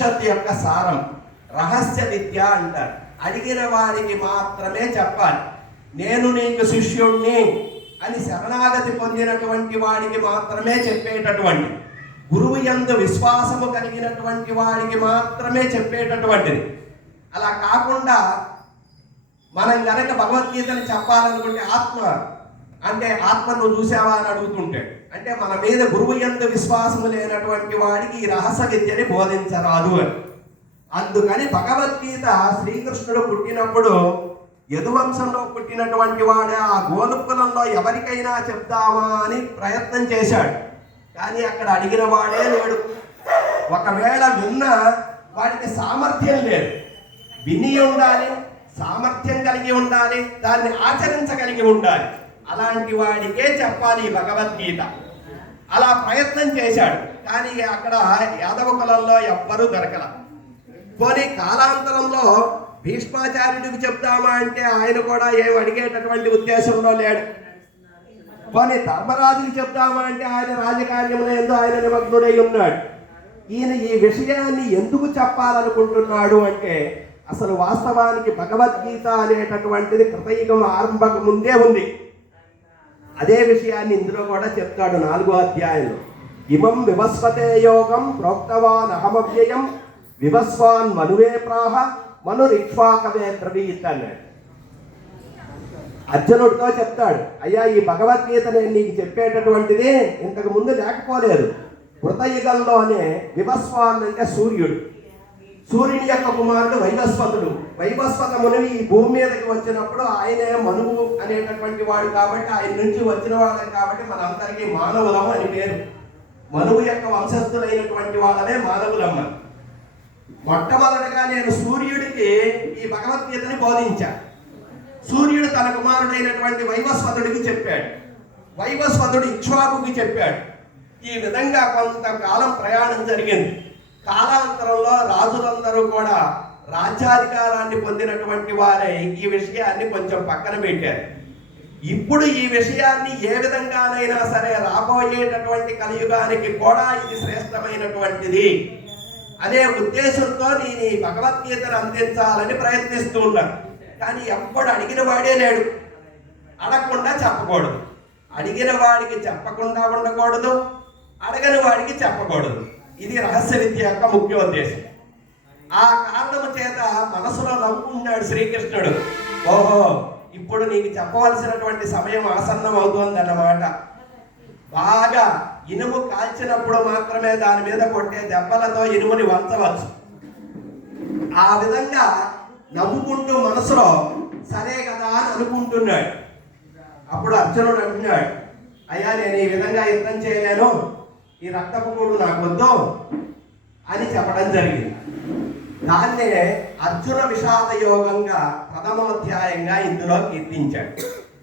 యొక్క సారం రహస్య విద్య అంటారు. అడిగిన వారికి మాత్రమే చెప్పాలి. నేను నీకు శిష్యుణ్ణి అని శరణాగతి పొందినటువంటి వాడికి మాత్రమే చెప్పేటటువంటి, గురువు యందు విశ్వాసము కలిగినటువంటి వాడికి మాత్రమే చెప్పేటటువంటిది. అలా కాకుండా మనం గనక భగవద్గీతను చెప్పాలనుకుంటే ఆత్మ నువ్వు చూసావా అని అడుగుతుంటాడు. అంటే మన మీద గురువు యందు విశ్వాసము లేనటువంటి వాడికి ఈ రహస్య విద్యని బోధించరాదు అని. అందుకని భగవద్గీత శ్రీకృష్ణుడు పుట్టినప్పుడు యదువంశంలో పుట్టినటువంటి వాడే ఆ గోనుకులంలో ఎవరికైనా చెప్తావా అని ప్రయత్నం చేశాడు. కానీ అక్కడ అడిగిన వాడే లేడు. ఒకవేళ విన్నా వాడికి సామర్థ్యం లేదు. విని ఉండాలి, సామర్థ్యం కలిగి ఉండాలి, దాన్ని ఆచరించగలిగి ఉండాలి. అలాంటి వాడికే చెప్పాలి ఈ భగవద్గీత. అలా ప్రయత్నం చేశాడు. కానీ అక్కడ యాదవ కులంలో ఎవ్వరూ దొరకల. పోనీ కాలాంతరంలో భీష్మాచార్యుడికి చెప్తామా అంటే ఆయన కూడా ఏం అడిగేటటువంటి ఉద్దేశంలో లేడు. పోనీ ధర్మరాజుకి చెప్తామా అంటే ఆయన రాజకార్యంలో ఎందుకు ఆయన నిమగ్నుడై ఉన్నాడు. ఈయన ఈ విషయాన్ని ఎందుకు చెప్పాలనుకుంటున్నాడు అంటే అసలు వాస్తవానికి భగవద్గీత అనేటటువంటిది కృతయుగం ఆరంభక ముందే ఉంది. అదే విషయాన్ని ఇందులో కూడా చెప్తాడు 4వ అధ్యాయంలో. ఇమం వివస్వతే యోగం ప్రోక్తవాన్ అహమవ్యయం వివస్వాన్ మనువే ప్రాహ మనురిక్ష్వాకవే ద్రవీత్ అన్నాడు. అర్జునుడితో చెప్తాడు, అయ్యా ఈ భగవద్గీత నేను నీకు చెప్పేటటువంటిది ఇంతకు ముందు లేకపోలేదు. కృతయుగంలోనే వివస్వాన్ అంటే సూర్యుడు, సూర్యుని యొక్క కుమారుడు వైవస్వతుడు. వైవస్వత మునివి ఈ భూమి మీదకి వచ్చినప్పుడు ఆయనే మనువు అనేటటువంటి వాడు కాబట్టి ఆయన నుంచి వచ్చిన వాళ్ళం కాబట్టి మనందరికీ మానవులం అని పేరు. మనువు యొక్క వంశస్థులైనటువంటి వాళ్ళనే మానవులమ్మ. మొట్టమొదటిగా నేను సూర్యుడికి ఈ భగవద్గీతని బోధించాను. సూర్యుడు తన కుమారుడైనటువంటి వైవస్వతుడికి చెప్పాడు, వైవస్వతుడు ఇక్ష్వాకుకి చెప్పాడు. ఈ విధంగా కొంతకాలం ప్రయాణం జరిగింది. కాలాంతరంలో రాజులందరూ కూడా రాజ్యాధికారాన్ని పొందినటువంటి వారే ఈ విషయాన్ని కొంచెం పక్కన పెట్టారు. ఇప్పుడు ఈ విషయాన్ని ఏ విధంగానైనా సరే రాబోయేటటువంటి కలియుగానికి కూడా ఇది శ్రేష్టమైనటువంటిది అనే ఉద్దేశంతో నేను ఈ భగవద్గీతను అందించాలని ప్రయత్నిస్తూ ఉన్నాను. కానీ ఎప్పుడు అడిగిన వాడే లేడు. అడగకుండా చెప్పకూడదు, అడిగిన వాడికి చెప్పకుండా ఉండకూడదు, అడగని వాడికి చెప్పకూడదు. ఇది రహస్య విద్య యొక్క ముఖ్య ఉద్దేశం. ఆ కారణము చేత మనసులో నవ్వుకున్నాడు శ్రీకృష్ణుడు. ఓహో, ఇప్పుడు నీకు చెప్పవలసినటువంటి సమయం ఆసన్నం అవుతుంది అన్నమాట. బాగా ఇనుము కాల్చినప్పుడు మాత్రమే దాని మీద కొట్టే దెబ్బలతో ఇనుముని వంచవచ్చు. ఆ విధంగా నవ్వుకుంటూ మనసులో సరే కదా అని అనుకుంటున్నాడు. అప్పుడు అర్జునుడు అంటున్నాడు, అయ్యా నేను ఈ విధంగా యుద్ధం చేయలేను, ఈ రక్తపు కూడు నాకు వద్దు అని చెప్పడం జరిగింది. దాన్నే అర్జున విషాద యోగంగా 1వ అధ్యాయంగా ఇందులో కీర్తించాడు.